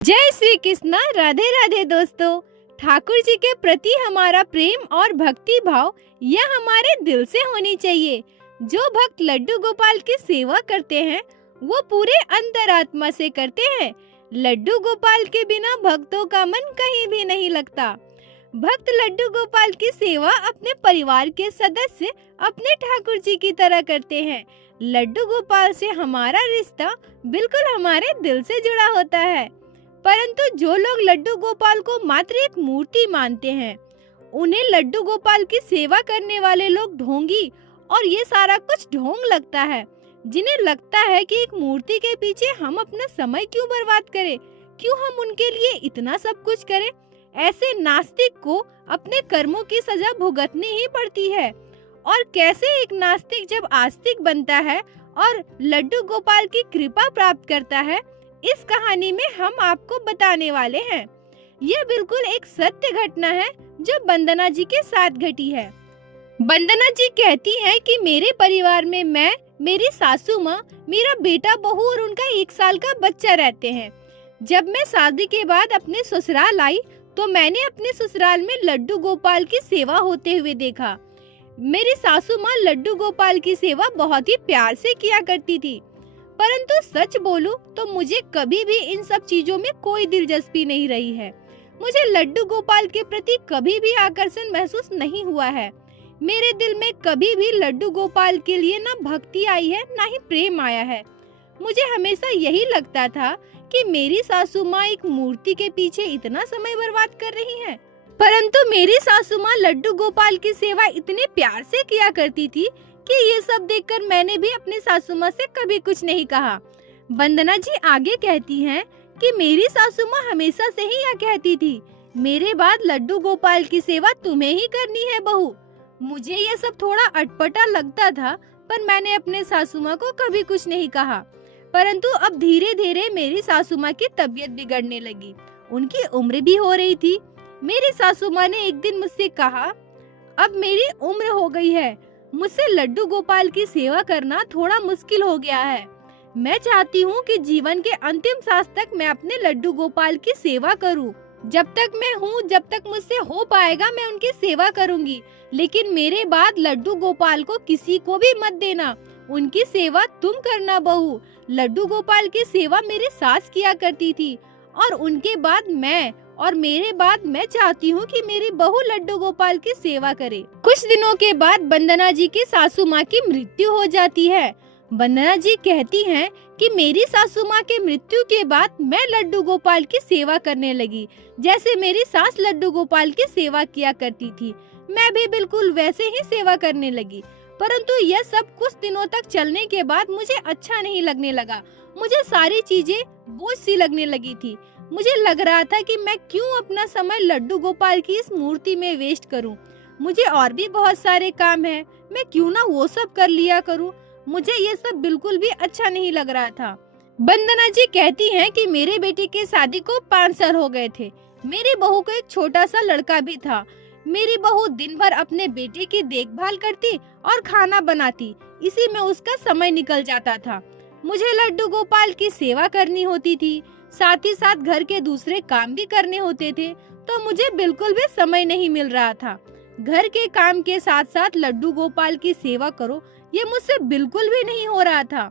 जय श्री कृष्णा। राधे राधे दोस्तों। ठाकुर जी के प्रति हमारा प्रेम और भक्ति भाव यह हमारे दिल से होनी चाहिए। जो भक्त लड्डू गोपाल की सेवा करते हैं वो पूरे अंतरात्मा से करते हैं। लड्डू गोपाल के बिना भक्तों का मन कहीं भी नहीं लगता। भक्त लड्डू गोपाल की सेवा अपने परिवार के सदस्य अपने ठाकुर जी की तरह करते हैं। लड्डू गोपाल से हमारा रिश्ता बिल्कुल हमारे दिल से जुड़ा होता है। परंतु जो लोग लड्डू गोपाल को मात्र एक मूर्ति मानते हैं, उन्हें लड्डू गोपाल की सेवा करने वाले लोग ढोंगी और ये सारा कुछ ढोंग लगता है। जिन्हें लगता है कि एक मूर्ति के पीछे हम अपना समय क्यों बर्बाद करें, क्यों हम उनके लिए इतना सब कुछ करें। ऐसे नास्तिक को अपने कर्मों की सजा भुगतनी ही पड़ती है। और कैसे एक नास्तिक जब आस्तिक बनता है और लड्डू गोपाल की कृपा प्राप्त करता है, इस कहानी में हम आपको बताने वाले हैं। यह बिल्कुल एक सत्य घटना है जो वंदना जी के साथ घटी है। वंदना जी कहती हैं कि मेरे परिवार में मैं, मेरी सासू माँ, मेरा बेटा बहू और उनका 1 साल का बच्चा रहते हैं। जब मैं शादी के बाद अपने ससुराल आई तो मैंने अपने ससुराल में लड्डू गोपाल की सेवा होते हुए देखा। मेरी सासू माँ लड्डू गोपाल की सेवा बहुत ही प्यार से किया करती थी। परंतु सच बोलूं तो मुझे कभी भी इन सब चीजों में कोई दिलचस्पी नहीं रही है। मुझे लड्डू गोपाल के प्रति कभी भी आकर्षण महसूस नहीं हुआ है। मेरे दिल में कभी भी लड्डू गोपाल के लिए ना भक्ति आई है, ना ही प्रेम आया है। मुझे हमेशा यही लगता था कि मेरी सासू माँ एक मूर्ति के पीछे इतना समय बर्बाद कर रही हैं। परंतु मेरी सासू माँ लड्डू गोपाल की सेवा इतने प्यार से किया करती थी कि ये सब देखकर मैंने भी अपनी सासू माँ से कभी कुछ नहीं कहा। वंदना जी आगे कहती हैं कि मेरी सासू माँ हमेशा से ही यह कहती थी, मेरे बाद लड्डू गोपाल की सेवा तुम्हें ही करनी है बहू। मुझे ये सब थोड़ा अटपटा लगता था, पर मैंने अपने सासू माँ को कभी कुछ नहीं कहा। परंतु अब धीरे धीरे मेरी सासू माँ की तबीयत बिगड़ने लगी। उनकी उम्र भी हो रही थी। मेरी सासू माँ ने एक दिन मुझसे कहा, अब मेरी उम्र हो गई है, मुझसे लड्डू गोपाल की सेवा करना थोड़ा मुश्किल हो गया है। मैं चाहती हूँ कि जीवन के अंतिम सांस तक मैं अपने लड्डू गोपाल की सेवा करूँ। जब तक मैं हूँ, जब तक मुझसे हो पाएगा मैं उनकी सेवा करूँगी। लेकिन मेरे बाद लड्डू गोपाल को किसी को भी मत देना। उनकी सेवा तुम करना बहू। लड्डू गोपाल की सेवा मेरी सास किया करती थी और उनके बाद मैं, और मेरे बाद मैं चाहती हूँ कि मेरी बहू लड्डू गोपाल की सेवा करे। कुछ दिनों के बाद वंदना जी की सासू माँ की मृत्यु हो जाती है। वंदना जी कहती हैं कि मेरी सासू माँ के मृत्यु के बाद मैं लड्डू गोपाल की सेवा करने लगी, जैसे मेरी सास लड्डू गोपाल की सेवा किया करती थी। मैं भी बिल्कुल वैसे ही सेवा करने लगी। परंतु यह सब कुछ दिनों तक चलने के बाद मुझे अच्छा नहीं लगने लगा। मुझे सारी चीजें बोझ सी लगने लगी थी। मुझे लग रहा था कि मैं क्यों अपना समय लड्डू गोपाल की इस मूर्ति में वेस्ट करूं। मुझे और भी बहुत सारे काम हैं, मैं क्यों ना वो सब कर लिया करूं। मुझे ये सब बिल्कुल भी अच्छा नहीं लग रहा था। वंदना जी कहती हैं कि मेरे बेटे की शादी को 5 साल हो गए थे। मेरी बहू को एक छोटा सा लड़का भी था। मेरी बहू दिन भर अपने बेटे की देखभाल करती और खाना बनाती, इसी में उसका समय निकल जाता था। मुझे लड्डू गोपाल की सेवा करनी होती थी, साथ ही साथ घर के दूसरे काम भी करने होते थे, तो मुझे बिल्कुल भी समय नहीं मिल रहा था। घर के काम के साथ साथ लड्डू गोपाल की सेवा करो, ये मुझसे बिल्कुल भी नहीं हो रहा था।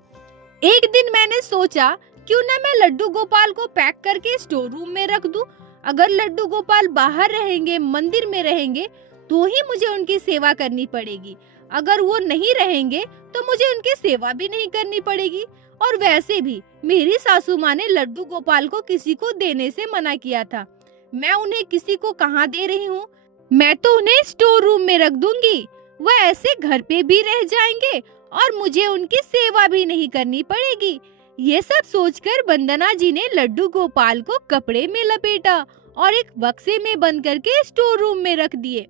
एक दिन मैंने सोचा क्यों ना मैं लड्डू गोपाल को पैक करके स्टोर रूम में रख दूं। अगर लड्डू गोपाल बाहर रहेंगे, मंदिर में रहेंगे, तो ही मुझे उनकी सेवा करनी पड़ेगी। अगर वो नहीं रहेंगे तो मुझे उनकी सेवा भी नहीं करनी पड़ेगी। और वैसे भी मेरी सासू माँ ने लड्डू गोपाल को किसी को देने से मना किया था। मैं उन्हें किसी को कहाँ दे रही हूँ, मैं तो उन्हें स्टोर रूम में रख दूंगी। वह ऐसे घर पे भी रह जाएंगे और मुझे उनकी सेवा भी नहीं करनी पड़ेगी। ये सब सोचकर वंदना जी ने लड्डू गोपाल को कपड़े में लपेटा और एक बक्से में बंद करके स्टोर रूम में रख दिए।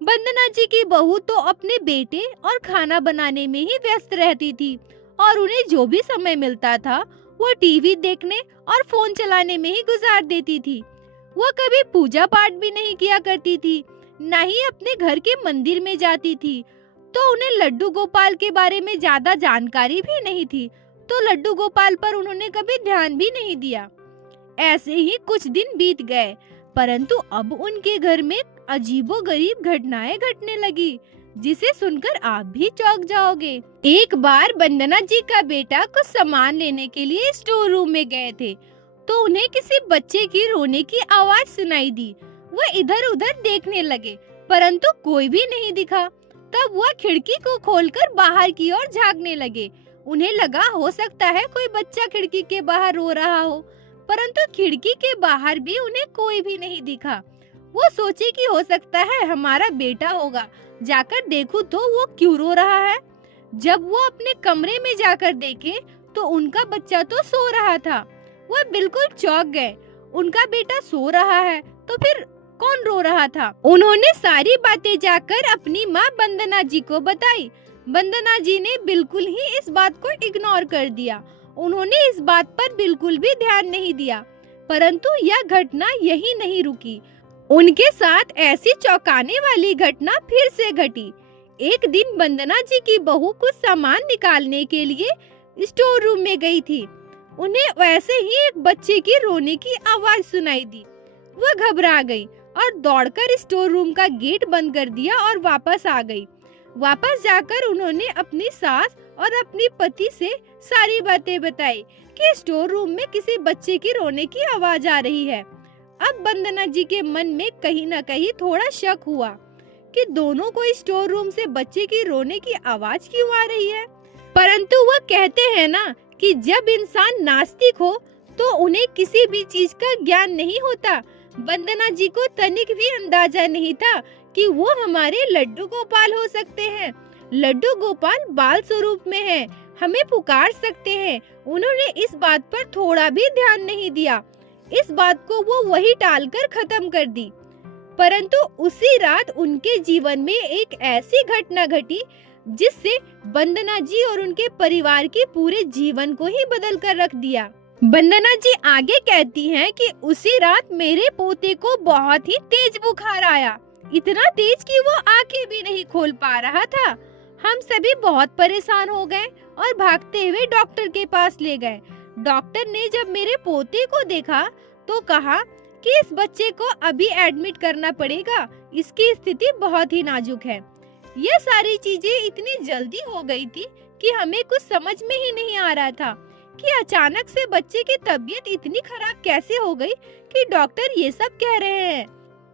वंदना जी की बहू तो अपने बेटे और खाना बनाने में ही व्यस्त रहती थी और उन्हें जो भी समय मिलता था वो टीवी देखने और फोन चलाने में ही गुजार देती थी। वो कभी पूजा पाठ भी नहीं किया करती थी, न ही अपने घर के मंदिर में जाती थी। तो उन्हें लड्डू गोपाल के बारे में ज्यादा जानकारी भी नहीं थी, तो लड्डू गोपाल पर उन्होंने कभी ध्यान भी नहीं दिया। ऐसे ही कुछ दिन बीत गए, परंतु अब उनके घर में अजीबोगरीब घटनाएं घटने लगी, जिसे सुनकर आप भी चौंक जाओगे। एक बार वंदना जी का बेटा कुछ सामान लेने के लिए स्टोर रूम में गए थे, तो उन्हें किसी बच्चे की रोने की आवाज सुनाई दी। वह इधर उधर देखने लगे, परंतु कोई भी नहीं दिखा। तब वह खिड़की को खोलकर बाहर की ओर झांकने लगे। उन्हें लगा हो सकता है कोई बच्चा खिड़की के बाहर रो रहा हो, परंतु खिड़की के बाहर भी उन्हें कोई भी नहीं दिखा। वो सोचे कि हो सकता है हमारा बेटा होगा, जाकर देखूं तो वो क्यों रो रहा है। जब वो अपने कमरे में जाकर देखे तो उनका बच्चा तो सो रहा था। वह बिल्कुल चौंक गए। उनका बेटा सो रहा है तो फिर कौन रो रहा था? उन्होंने सारी बातें जाकर अपनी माँ वंदना जी को बताई। वंदना जी ने बिल्कुल ही इस बात को इग्नोर कर दिया। उन्होंने इस बात पर बिल्कुल भी ध्यान नहीं दिया। परंतु यह घटना यही नहीं रुकी। उनके साथ ऐसी चौंकाने वाली घटना फिर से घटी। एक दिन वंदना जी की बहू कुछ सामान निकालने के लिए स्टोर रूम में गई थी। उन्हें वैसे ही एक बच्चे की रोने की आवाज सुनाई दी। वह घबरा गई और दौड़कर स्टोर रूम का गेट बंद कर दिया और वापस आ गई। वापस जाकर उन्होंने अपनी सास और अपनी पति से सारी बातें बताई कि स्टोर रूम में किसी बच्चे की रोने की आवाज आ रही है। अब वंदना जी के मन में कहीं न कहीं थोड़ा शक हुआ कि दोनों को स्टोर रूम से बच्चे की रोने की आवाज क्यों आ रही है। परंतु वह कहते हैं ना कि जब इंसान नास्तिक हो तो उन्हें किसी भी चीज का ज्ञान नहीं होता। वंदना जी को तनिक भी अंदाजा नहीं था कि वो हमारे लड्डू गोपाल हो सकते हैं। लड्डू गोपाल बाल स्वरूप में हैं, हमें पुकार सकते हैं। उन्होंने इस बात पर थोड़ा भी ध्यान नहीं दिया। इस बात को वो वही टालकर खत्म कर दी। परंतु उसी रात उनके जीवन में एक ऐसी घटना घटी जिससे वंदना जी और उनके परिवार के पूरे जीवन को ही बदल कर रख दिया। वंदना जी आगे कहती हैं कि उसी रात मेरे पोते को बहुत ही तेज बुखार आया, इतना तेज कि वो आंखें भी नहीं खोल पा रहा था। हम सभी बहुत परेशान हो गए और भागते हुए डॉक्टर के पास ले गए। डॉक्टर ने जब मेरे पोते को देखा तो कहा कि इस बच्चे को अभी एडमिट करना पड़ेगा, इसकी स्थिति बहुत ही नाजुक है। ये सारी चीजें इतनी जल्दी हो गई थी कि हमें कुछ समझ में ही नहीं आ रहा था कि अचानक से बच्चे की तबीयत इतनी खराब कैसे हो गई कि डॉक्टर ये सब कह रहे हैं।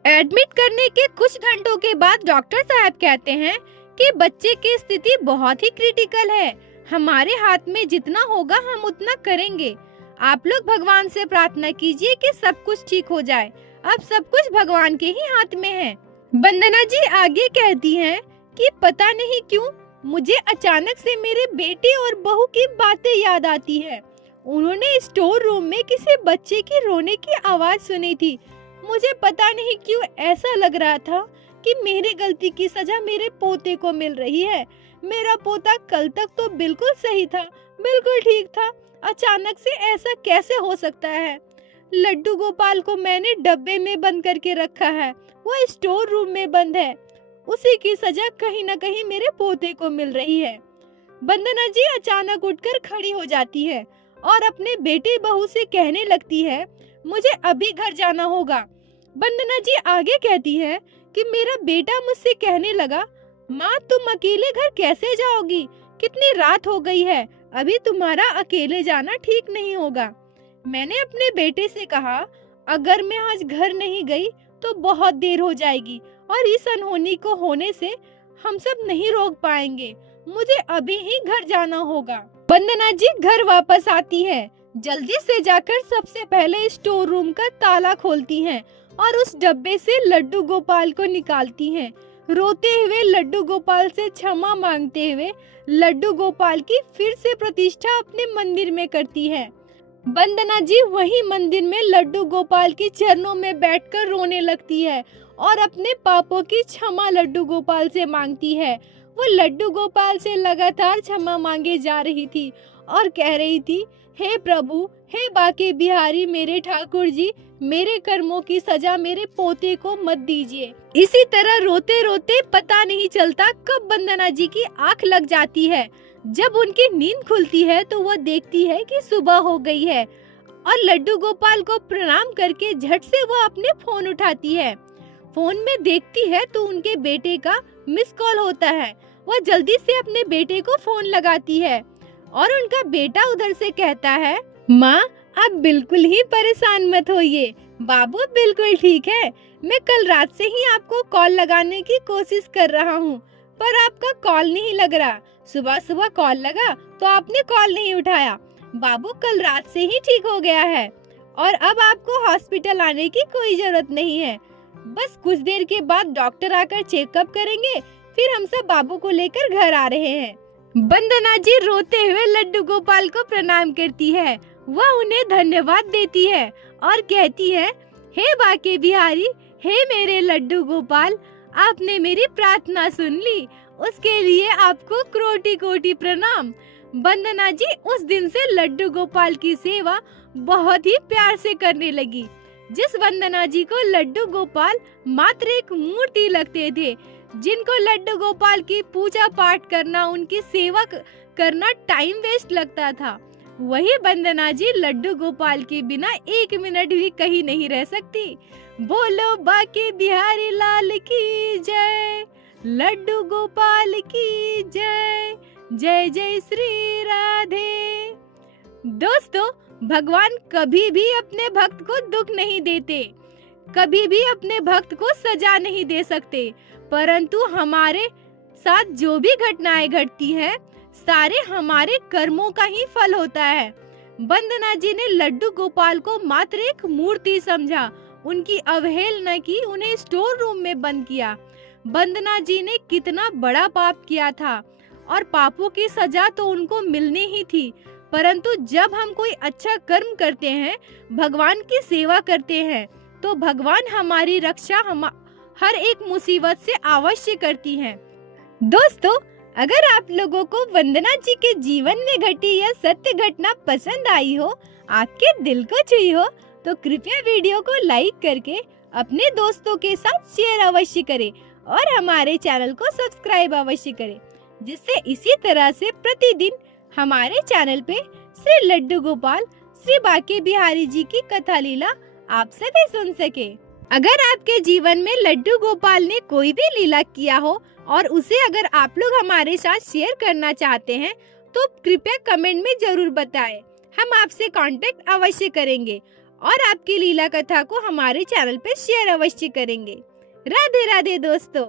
एडमिट करने के कुछ घंटों के बाद डॉक्टर साहब कहते हैं कि बच्चे की स्थिति बहुत ही क्रिटिकल है, हमारे हाथ में जितना होगा हम उतना करेंगे। आप लोग भगवान से प्रार्थना कीजिए कि सब कुछ ठीक हो जाए। अब सब कुछ भगवान के ही हाथ में है। वंदना जी आगे कहती हैं कि पता नहीं क्यों मुझे अचानक से मेरे बेटे और बहू की बातें याद आती है। उन्होंने स्टोर रूम में किसी बच्चे की रोने की आवाज सुनी थी। मुझे पता नहीं क्यों ऐसा लग रहा था कि मेरी गलती की सजा मेरे पोते को मिल रही है। मेरा पोता कल तक तो बिल्कुल सही था, बिल्कुल ठीक था, अचानक से ऐसा कैसे हो सकता है। लड्डू गोपाल को मैंने डब्बे में बंद करके रखा है, वो स्टोर रूम में बंद है, उसी की सजा कहीं न कहीं मेरे पोते को मिल रही है। वंदना जी अचानक उठकर खड़ी हो जाती है और अपने बेटे बहू से कहने लगती है, मुझे अभी घर जाना होगा। वंदना जी आगे कहती है कि मेरा बेटा मुझसे कहने लगा, माँ तुम अकेले घर कैसे जाओगी, कितनी रात हो गई है, अभी तुम्हारा अकेले जाना ठीक नहीं होगा। मैंने अपने बेटे से कहा, अगर मैं आज घर नहीं गई तो बहुत देर हो जाएगी और इस अनहोनी को होने से हम सब नहीं रोक पाएंगे, मुझे अभी ही घर जाना होगा। वंदना जी घर वापस आती है। जल्दी से जाकर सबसे पहले स्टोर रूम का ताला खोलती हैं और उस डब्बे से लड्डू गोपाल को निकालती हैं। रोते हुए लड्डू गोपाल से क्षमा मांगते हुए लड्डू गोपाल की फिर से प्रतिष्ठा अपने मंदिर में करती है। वंदना जी वही मंदिर में लड्डू गोपाल के चरणों में बैठकर रोने लगती है और अपने पापों की क्षमा लड्डू गोपाल से मांगती है। वो लड्डू गोपाल से लगातार क्षमा मांगे जा रही थी और कह रही थी, हे प्रभु, हे बाके बिहारी मेरे ठाकुर जी, मेरे कर्मों की सजा मेरे पोते को मत दीजिए। इसी तरह रोते रोते पता नहीं चलता कब वंदना जी की आंख लग जाती है। जब उनकी नींद खुलती है तो वो देखती है कि सुबह हो गई है और लड्डू गोपाल को प्रणाम करके झट से वो अपने फोन उठाती है। फोन में देखती है तो उनके बेटे का मिस कॉल होता है। वो जल्दी से अपने बेटे को फोन लगाती है और उनका बेटा उधर से कहता है, माँ आप बिल्कुल ही परेशान मत होइए, बाबू बिल्कुल ठीक है। मैं कल रात से ही आपको कॉल लगाने की कोशिश कर रहा हूँ, पर आपका कॉल नहीं लग रहा। सुबह सुबह कॉल लगा तो आपने कॉल नहीं उठाया। बाबू कल रात से ही ठीक हो गया है और अब आपको हॉस्पिटल आने की कोई जरूरत नहीं है। बस कुछ देर के बाद डॉक्टर आकर चेकअप करेंगे, फिर हम सब बाबू को लेकर घर आ रहे हैं। वंदना जी रोते हुए लड्डू गोपाल को प्रणाम करती है। वह उन्हें धन्यवाद देती है और कहती है, हे बाके बिहारी, हे मेरे लड्डू गोपाल, आपने मेरी प्रार्थना सुन ली, उसके लिए आपको कोटि कोटि प्रणाम। वंदना जी उस दिन से लड्डू गोपाल की सेवा बहुत ही प्यार से करने लगी। जिस वंदना जी को लड्डू गोपाल मात्र एक मूर्ति लगते थे, जिनको लड्डू गोपाल की पूजा पाठ करना, उनकी सेवा करना टाइम वेस्ट लगता था, वही वंदना जी लड्डू गोपाल के बिना एक मिनट भी कहीं नहीं रह सकती। बोलो बाके बिहारी लाल की जय, लड्डू गोपाल की जय, जय जय श्री राधे। दोस्तों, भगवान कभी भी अपने भक्त को दुख नहीं देते, कभी भी अपने भक्त को सजा नहीं दे सकते, परंतु हमारे साथ जो भी घटनाएं घटती हैं, सारे हमारे कर्मों का ही फल होता है। वंदना जी ने लड्डू गोपाल को मात्र एक मूर्ति समझा, उनकी अवहेलना की, उन्हें स्टोर रूम में बंद किया। वंदना जी ने कितना बड़ा पाप किया था और पापों की सजा तो उनको मिलनी ही थी, परंतु जब हम कोई अच्छा कर्म करते हैं, भगवान की सेवा करते हैं, तो भगवान हमारी रक्षा हर एक मुसीबत से अवश्य करती है। दोस्तों, अगर आप लोगों को वंदना जी के जीवन में घटी यह सत्य घटना पसंद आई हो, आपके दिल को छुई हो, तो कृपया वीडियो को लाइक करके अपने दोस्तों के साथ शेयर अवश्य करें और हमारे चैनल को सब्सक्राइब अवश्य करें, जिससे इसी तरह से प्रतिदिन हमारे चैनल पे श्री लड्डू गोपाल, श्री बाके बिहारी जी की कथा लीला आप सभी सुन सके। अगर आपके जीवन में लड्डू गोपाल ने कोई भी लीला किया हो और उसे अगर आप लोग हमारे साथ शेयर करना चाहते हैं, तो कृपया कमेंट में जरूर बताएं। हम आपसे कांटेक्ट अवश्य करेंगे और आपकी लीला कथा को हमारे चैनल पे शेयर अवश्य करेंगे। राधे राधे दोस्तों।